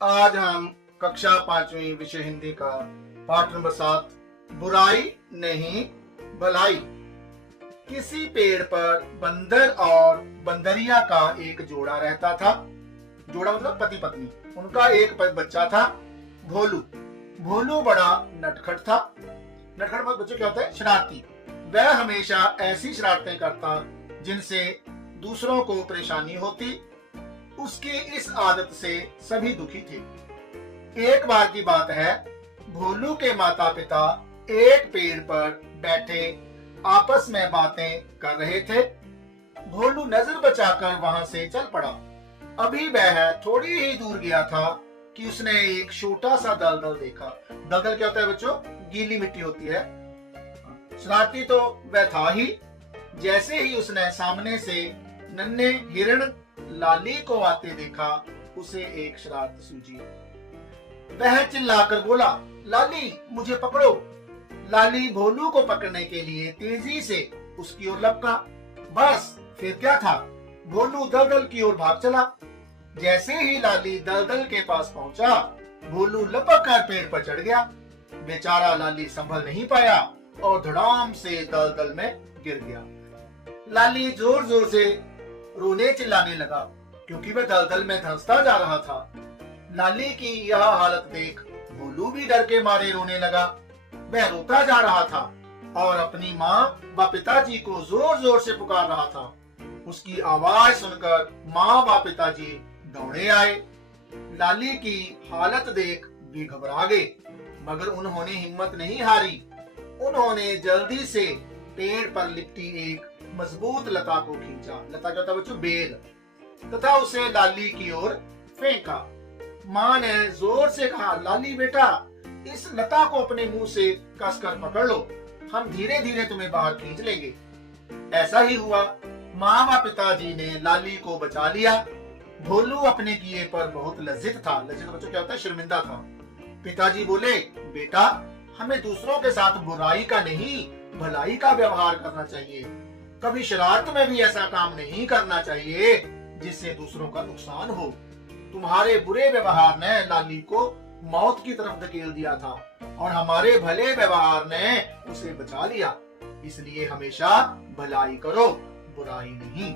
आज हम कक्षा 5वीं विषय हिंदी का पाठ नंबर 7 बुराई नहीं भलाई। किसी पेड़ पर बंदर और बंदरिया का एक जोड़ा रहता था। जोड़ा मतलब पति पत्नी। उनका एक बच्चा था भोलू। भोलू बड़ा नटखट था। नटखट बच्चे क्या होता है? शरारती। वह हमेशा ऐसी शरारतें करता जिनसे दूसरों को परेशानी होती। उसकी इस आदत से सभी दुखी थे। एक बार की बात है, भोलू के माता पिता एक पेड़ पर बैठे आपस में बातें कर रहे थे। भोलू नजर बचाकर वहां से चल पड़ा। अभी वह थोड़ी ही दूर गया था कि उसने एक छोटा सा दलदल देखा। दलदल क्या होता है बच्चों? गीली मिट्टी होती है। शरारती तो वह था ही। जैसे ही उसने सामने से नन्हे हिरण लाली को आते देखा, उसे एक शरारत सूझी। वह चिल्लाकर बोला, लाली मुझे पकड़ो। लाली भोलू को पकड़ने के लिए तेजी से उसकी ओर लपका। बस फिर क्या था, भोलू दलदल की ओर भाग चला। जैसे ही लाली दलदल के पास पहुंचा, भोलू लपक कर पेड़ पर चढ़ गया। बेचारा लाली संभल नहीं पाया और धड़ाम से दलदल में गिर गया। लाली जोर जोर से रोने चिल्लाने लगा क्योंकि वह दलदल में धंसता जा रहा था। लाली की यह हालत देख भोलू भी डर के मारे रोने लगा। वह रोता जा रहा था और अपनी माँ व पिताजी को जोर जोर से पुकार रहा था। उसकी आवाज सुनकर माँ व पिताजी दौड़े आए। लाली की हालत देख भी घबरा गए, मगर उन्होंने हिम्मत नहीं हारी। उन्होंने जल्दी से पेड़ पर लिपटी एक मजबूत लता को खींचा। लता क्या होता है बच्चों? बेल। तथा उसे लाली की ओर फेंका। माँ ने जोर से कहा, लाली बेटा, इस लता को अपने मुंह से कसकर पकड़ लो, हम धीरे धीरे तुम्हें बाहर खींच लेंगे। ऐसा ही हुआ। माँ व पिताजी ने लाली को बचा लिया। भोलू अपने किए पर बहुत लज्जित था। लज्जित बच्चों क्या होता है? शर्मिंदा था। पिताजी बोले, बेटा, हमें दूसरों के साथ बुराई का नहीं भलाई का व्यवहार करना चाहिए। कभी शरारत में भी ऐसा काम नहीं करना चाहिए जिससे दूसरों का नुकसान हो। तुम्हारे बुरे व्यवहार ने लाली को मौत की तरफ धकेल दिया था और हमारे भले व्यवहार ने उसे बचा लिया। इसलिए हमेशा भलाई करो, बुराई नहीं।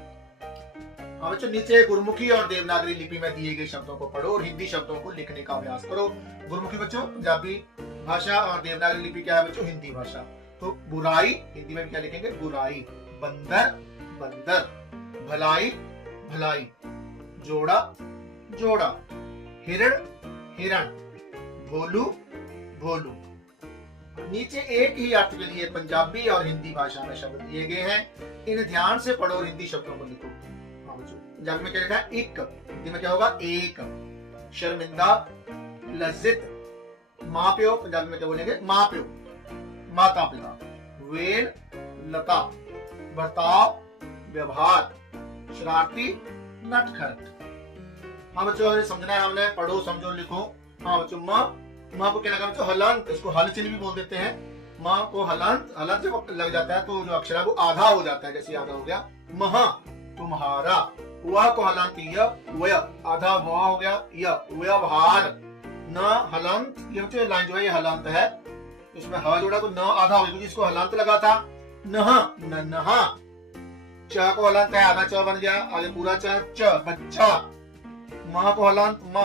बच्चों, नीचे गुरुमुखी और देवनागरी लिपि में दिए गए शब्दों को पढ़ो और हिंदी शब्दों को लिखने का अभ्यास करो। गुरुमुखी बच्चों पंजाबी भाषा और देवनागरी लिपि क्या है बच्चों? हिंदी भाषा। तो बुराई हिंदी में क्या लिखेंगे? बुराई। बंदर बंदर। भलाई भलाई। जोड़ा जोड़ा। हिरण हिरण। भोलू भोलू। नीचे एक ही अर्थ के लिए पंजाबी और हिंदी भाषा में शब्द दिए गए हैं। इन्हें ध्यान से पढ़ो और हिंदी शब्दों को लिखो। पंजाबी में क्या लिखा है? एक। हिंदी में क्या होगा? एक। शर्मिंदा, लज्जित। माँ प्यो पंजाबी में क्या बोलेंगे? माँ प्यो, माता पिता। वेल, लता। बर्ताव, व्यवहार। शरारती, नटखट। हाँ बच्चों, हमें समझना है। हमने पढ़ो, समझो, लिखो। हाँ बच्चों, माँ को क्या लगा बच्चों? हलंत। इसको हल चिन्ह भी बोल देते हैं। माँ को हलंत। हलंत जब लग जाता है तो जो अक्षर है वो आधा हो जाता है। जैसे आधा हो गया महा, तुम्हारा। वह को हलंत य, वय। आधा वह हो गया य, व्यवहार। न हलंत, ये लाइन जो है ये हलंत है। इसमें ह जोड़ा तो न आधा हो गया क्योंकि इसको हलंत लगा था। नह, नन्हा। च को हलंत है, आधा च बन गया, आगे पूरा च, बच्चा। म को हलंत म,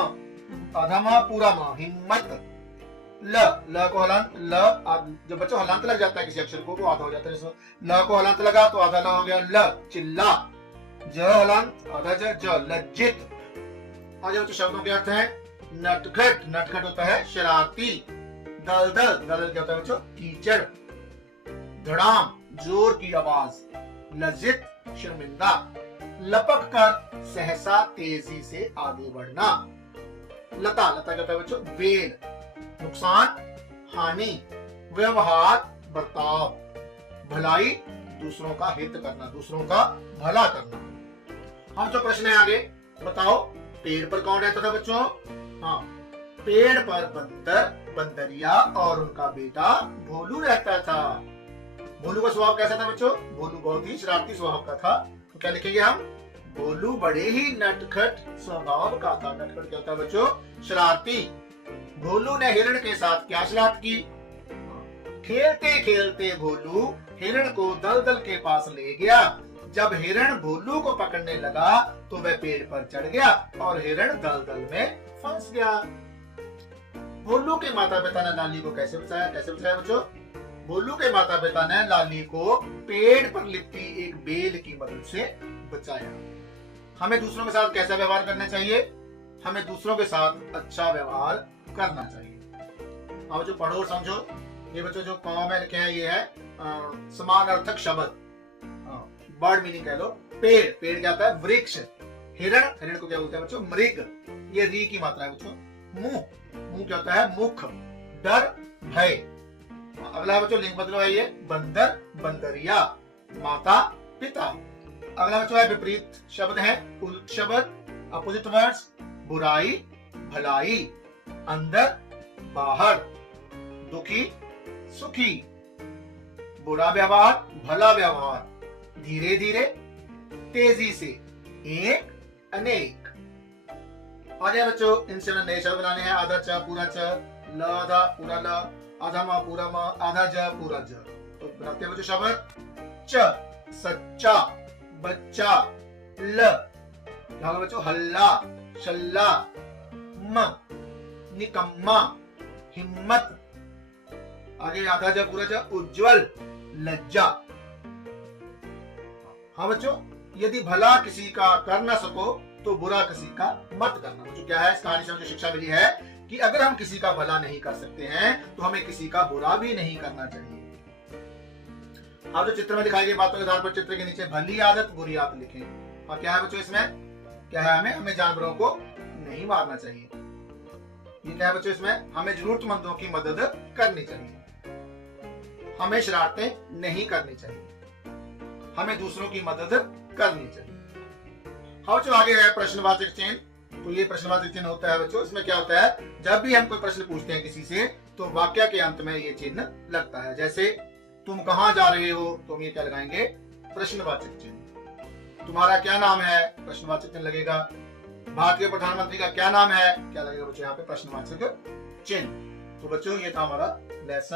आधा म, पूरा म, हिम्मत। ल को हलंत ल। जब बच्चों हलंत लग जाता है किसी अक्षर को तो आधा हो जाता है। ल को हलंत लगा तो आधा ल हो गया ल, चिल्ला। ज हलंत, आधा ज, लज्जित। आगे बच्चों शब्दों के अर्थ है। नटखट, नटखट होता है शरारती। दलदल, दलदल क्या होता है बच्चों? कीचड़। धड़ाम, जोर की आवाज। लज्जित, शर्मिंदा। लपक कर सहसा तेजी से आगे बढ़ना। लता, लता क्या होता है बच्चों? बेल। नुकसान, हानि। व्यवहार, बर्ताव। भलाई, दूसरों का हित करना, दूसरों का भला करना। हम जो प्रश्न है आगे बताओ, पेड़ पर कौन रहता था बच्चों? हाँ, पेड़ पर बंदर, बंदरिया और उनका बेटा भोलू रहता था। भोलू का स्वभाव कैसा था बच्चों? भोलू बहुत ही शरारती स्वभाव का था। तो क्या लिखेंगे हम? भोलू बड़े ही नटखट स्वभाव का था। नटखट क्या होता है बच्चों? शरारती। भोलू ने हिरण के साथ क्या शरारत की? खेलते खेलते भोलू हिरण को दलदल के पास ले गया। जब हिरण भोलू को पकड़ने लगा तो वह पेड़ पर चढ़ गया और हिरण दलदल में फंस गया। भोलू के माता पिता ने लाली को कैसे बचाया? कैसे बचाया बच्चों? भोलू के माता पिता ने लाली को पेड़ पर लिपटी एक बेल की मदद से बचाया। हमें दूसरों के साथ कैसा व्यवहार करना चाहिए? हमें दूसरों के साथ अच्छा व्यवहार करना चाहिए। अब जो पढ़ो और समझो, ये बच्चों जो कॉम में लिखे हैं ये है समानार्थक शब्द, वर्ड मीनिंग कह लो। पेड़, पेड़ क्या होता है? वृक्ष। हिरण, हिरण को क्या बोलते हैं बच्चों? मृग। ये री की मात्रा है बच्चों। मुंह, मुंह क्या होता है? मुख। डर, भय। अगला बच्चों लिंग बदलो है ये, बंदर, बंदरिया। माता, पिता। अगला बच्चों है विपरीत शब्द है, उल्ट शब्द, अपोजिट वर्ड्स। बुराई, भलाई। अंदर, बाहर। दुखी, सुखी। बुरा व्यवहार, भला व्यवहार। धीरे धीरे, तेजी से। एक, अनेक। आगे बच्चों इनसे नए शब्द बनाने हैं। आधा च पूरा च, ल आधा पूरा ल, आधा म पूरा म, आधा ज पूरा ज। तो बनाते हैं बच्चों शब्द। च सच्चा, बच्चा। ल यहाँ बच्चों हल्ला, शल्ला। म निकम्मा, हिम्मत। आगे आधा ज पूरा ज, उज्जवल, लज्जा। हाँ बच्चों, यदि भला किसी का कर ना सको तो बुरा किसी का मत करना। बच्चों क्या है इस कहानी से मुझे शिक्षा मिली है कि अगर हम किसी का भला नहीं कर सकते हैं तो हमें किसी का बुरा भी नहीं करना चाहिए। अब जो चित्र में दिखाई गई बातों के आधार पर चित्र के नीचे भली आदत बुरी आदत लिखें। और क्या है बच्चों इसमें? क्या है? हमें जानवरों को नहीं मारना चाहिए। ये क्या है बच्चों इसमें? हमें जरूरतमंदों की मदद करनी चाहिए। हमें शरारतें नहीं करनी चाहिए। हमें दूसरों की मदद करनी चाहिए। हाँ बच्चों आगे है प्रश्नवाचक चिन्ह। तो ये प्रश्नवाचक चिन्ह होता है बच्चों, इसमें क्या होता है? जब भी हम कोई प्रश्न पूछते हैं किसी से तो वाक्य के अंत में ये चिन्ह लगता है। जैसे तुम कहाँ जा रहे हो, तो हम ये क्या लगाएंगे? प्रश्नवाचक चिन्ह। तुम्हारा क्या नाम है? प्रश्नवाचक चिन्ह लगेगा। भारतीय प्रधानमंत्री का क्या नाम है? क्या लगेगा बच्चों यहाँ पे? प्रश्नवाचक चिन्ह। तो बच्चों ये था हमारा लेसन।